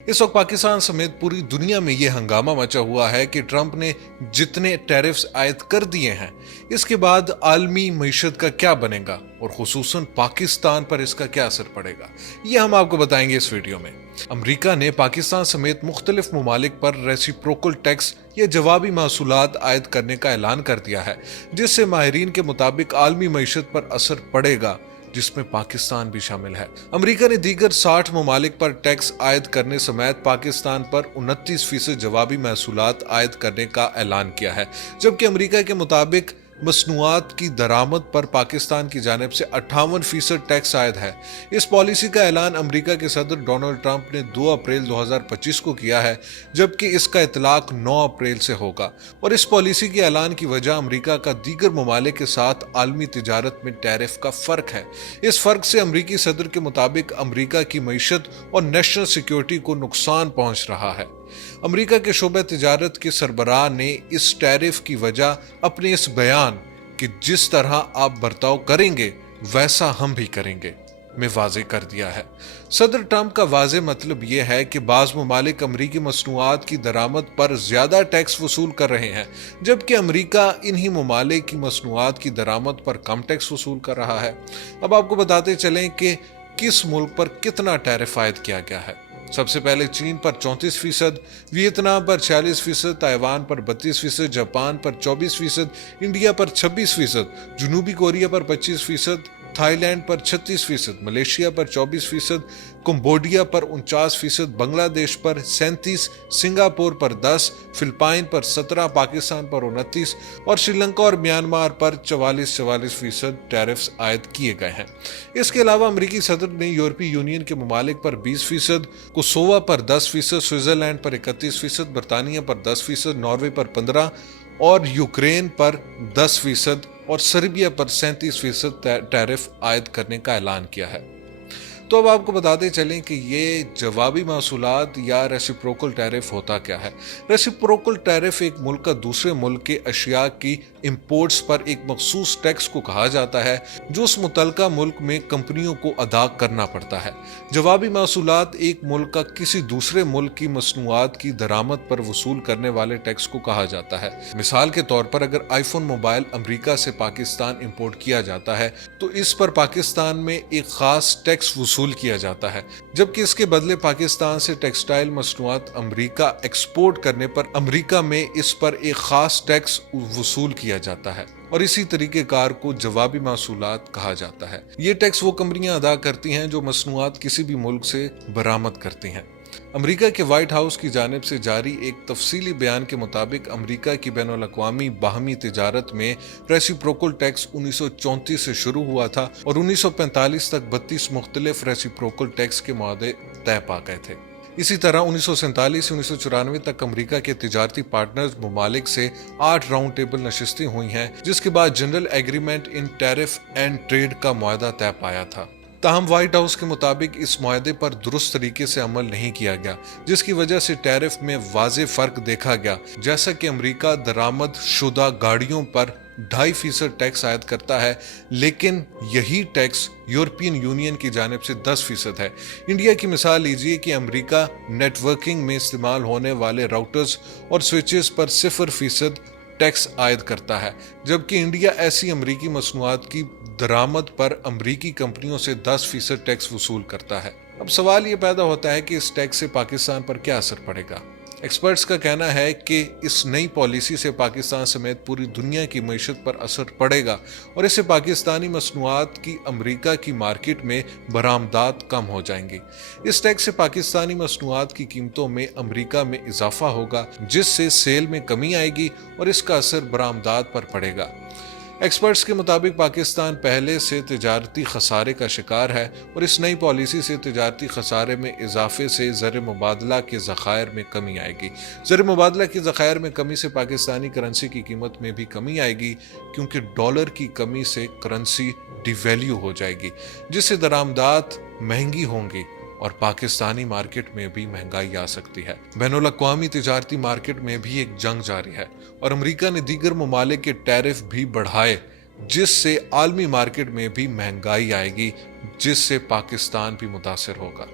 इस वक्त पाकिस्तान समेत पूरी दुनिया में यह हंगामा मचा हुआ है कि ट्रंप ने जितने टैरिफ्स आयद कर दिए हैं, इसके बाद आलमी मईशत का क्या बनेगा और खुसूसन पाकिस्तान पर इसका क्या असर पड़ेगा, यह हम आपको बताएंगे इस वीडियो में। अमरीका ने पाकिस्तान समेत मुख्तलिफ ममालिक पर रेसिप्रोकल टैक्स या जवाबी महसूलात आयद करने का ऐलान कर दिया है, जिससे माहिरीन के मुताबिक आलमी मईशत पर असर पड़ेगा, जिसमें पाकिस्तान भी शामिल है। अमेरिका ने दीगर 60 ममालिक पर टैक्स आयद करने समेत पाकिस्तान पर 29% जवाबी महसूलात आयद करने का ऐलान किया है, जबकि अमेरिका के मुताबिक मसनूआत की दरामद पर पाकिस्तान की जानिब से 58% टैक्स आयद है। इस पॉलिसी का ऐलान अमेरिका के सदर डोनाल्ड ट्रंप ने 2 अप्रैल 2025 को किया है, जबकि इसका इतलाक 9 अप्रैल से होगा। और इस पॉलिसी के ऐलान की वजह अमेरिका का दीगर ममालिक के साथ आलमी तिजारत में टैरिफ का फर्क है। इस फर्क से अमेरिकी सदर के मुताबिक अमेरिका की मईशत और नेशनल सिक्योरिटी को नुकसान पहुंच रहा है। अमेरिका के शोबे तिजारत के सरबराह ने इस टैरिफ की वजह अपने इस बयान कि जिस तरह आप बर्ताव करेंगे वैसा हम भी करेंगे में वाज़ेह कर दिया है। सदर ट्रंप का वाज़ेह मतलब यह है कि बाज़ ममालिक अमरीकी मसनूआत की दरामद पर ज्यादा टैक्स वसूल कर रहे हैं, जबकि अमरीका इन्हीं ममालिक की मसनूआत की दरामद पर कम टैक्स वसूल कर रहा है। अब आपको बताते चलें कि किस मुल्क पर कितना टैरिफ आयद किया गया है। सबसे पहले चीन पर 34%, वियतनाम पर 46%, ताइवान पर 32%, जापान पर 24%, इंडिया पर 26%, जनूबी कोरिया पर 25%, थाईलैंड पर 36%, मलेशिया पर 24%, कंबोडिया पर 49%, बांग्लादेश पर 37%, सिंगापुर पर 10%, फिलिपाइन पर 17%, पाकिस्तान पर 29% और श्रीलंका और म्यांमार पर 44% टैरिफ्स आयद किए गए हैं। इसके अलावा अमेरिकी सदर ने यूरोपीय यूनियन के ममालिक पर 20%, कोसोवा पर 10%, स्विट्जरलैंड पर 31%, बरतानिया पर 10%, नॉर्वे पर 15% और यूक्रेन पर 10% और सर्बिया पर 37% टैरिफ आयद करने का ऐलान किया है। तो अब आपको बताते चलें कि ये जवाबी महसूलात या रेसिप्रोकल टैरिफ होता क्या है। रेसिप्रोकल टैरिफ एक मुल्क का दूसरे मुल्क के अशिया की इंपोर्ट्स पर एक मखसूस टैक्स को कहा जाता है, जो उस मुतलका मुल्क में कंपनियों को अदा करना पड़ता है। जवाबी महसूलात एक मुल्क का किसी दूसरे मुल्क की मसनूआत की दरामद पर वसूल करने वाले टैक्स को कहा जाता है। मिसाल के तौर पर अगर आईफोन मोबाइल अमेरिका से पाकिस्तान इंपोर्ट किया जाता है तो इस पर पाकिस्तान में एक खास टैक्स वसूल किया जाता है, जबकि इसके बदले पाकिस्तान से टेक्सटाइल मसनूआत अमेरिका एक्सपोर्ट करने पर अमेरिका में इस पर एक खास टैक्स वसूल किया जाता है और इसी तरीके कार को जवाबी महसूलात कहा जाता है। ये टैक्स वो कंपनियां अदा करती हैं जो मसनूआत किसी भी मुल्क से बरामद करती हैं। अमेरिका के व्हाइट हाउस की जानिब से जारी एक तफसीली बयान के मुताबिक अमेरिका की बैनुल अक़वामी बाहमी तिजारत में रेसिप्रोकल टैक्स 1934 से शुरू हुआ था और 1945 तक 32 मुख्तलिफ रेसिप्रोकल टैक्स के मुआहदे तय पा गए थे। इसी तरह 1947 से 1994 तक अमेरिका के तिजारती पार्टनर्स ममालिक से 8 राउंड टेबल नशिस्तें हुई हैं, जिसके बाद general agreement in tariff and trade का मुआहदा तय पाया था। ताहम व्हाइट हाउस के मुताबिक इस मुआहदे पर दुरुस्त तरीके से अमल नहीं किया गया, जिसकी वजह से टैरिफ में वाज़े फर्क देखा गया। जैसा कि अमेरिका दरामद शुदा गाड़ियों पर 2.5% टैक्स आयद करता है, लेकिन यही टैक्स यूरोपियन यूनियन की जानिब से 10% है। इंडिया की मिसाल लीजिए कि अमेरिका नेटवर्किंग में इस्तेमाल होने वाले राउटर्स और स्विचेस पर 0% टैक्स आयद करता है, जबकि इंडिया ऐसी अमेरिकी मसनूआत की दरामद पर अमेरिकी कंपनियों से 10% टैक्स वसूल करता है। अब सवाल ये पैदा होता है कि इस टैक्स से पाकिस्तान पर क्या असर पड़ेगा। एक्सपर्ट्स का कहना है कि इस नई पॉलिसी से पाकिस्तान समेत पूरी दुनिया की मईशत पर असर पड़ेगा और इससे पाकिस्तानी मसनूआत की अमेरिका की मार्केट में बरामदात कम हो जाएंगी। इस टैक्स से पाकिस्तानी मसनूआत की कीमतों में अमेरिका में इजाफा होगा, जिससे सेल में कमी आएगी और इसका असर बरामदात पर पड़ेगा। एक्सपर्ट्स के मुताबिक पाकिस्तान पहले से तिजारती खसारे का शिकार है और इस नई पॉलिसी से तिजारती खसारे में इजाफे से ज़र मुबादला के ज़खायर में कमी आएगी। ज़र मुबादला के ज़खायर में कमी से पाकिस्तानी करेंसी की कीमत में भी कमी आएगी, क्योंकि डॉलर की कमी से करेंसी डिवैल्यू हो जाएगी, जिससे दरामदात महंगी होंगी और पाकिस्तानी मार्केट में भी महंगाई आ सकती है। बैनुल अक़वामी तिजारती मार्केट में भी एक जंग जारी है और अमेरिका ने दीगर ममालिक के टैरिफ भी बढ़ाए, जिससे आलमी मार्केट में भी महंगाई आएगी, जिससे पाकिस्तान भी मुतासिर होगा।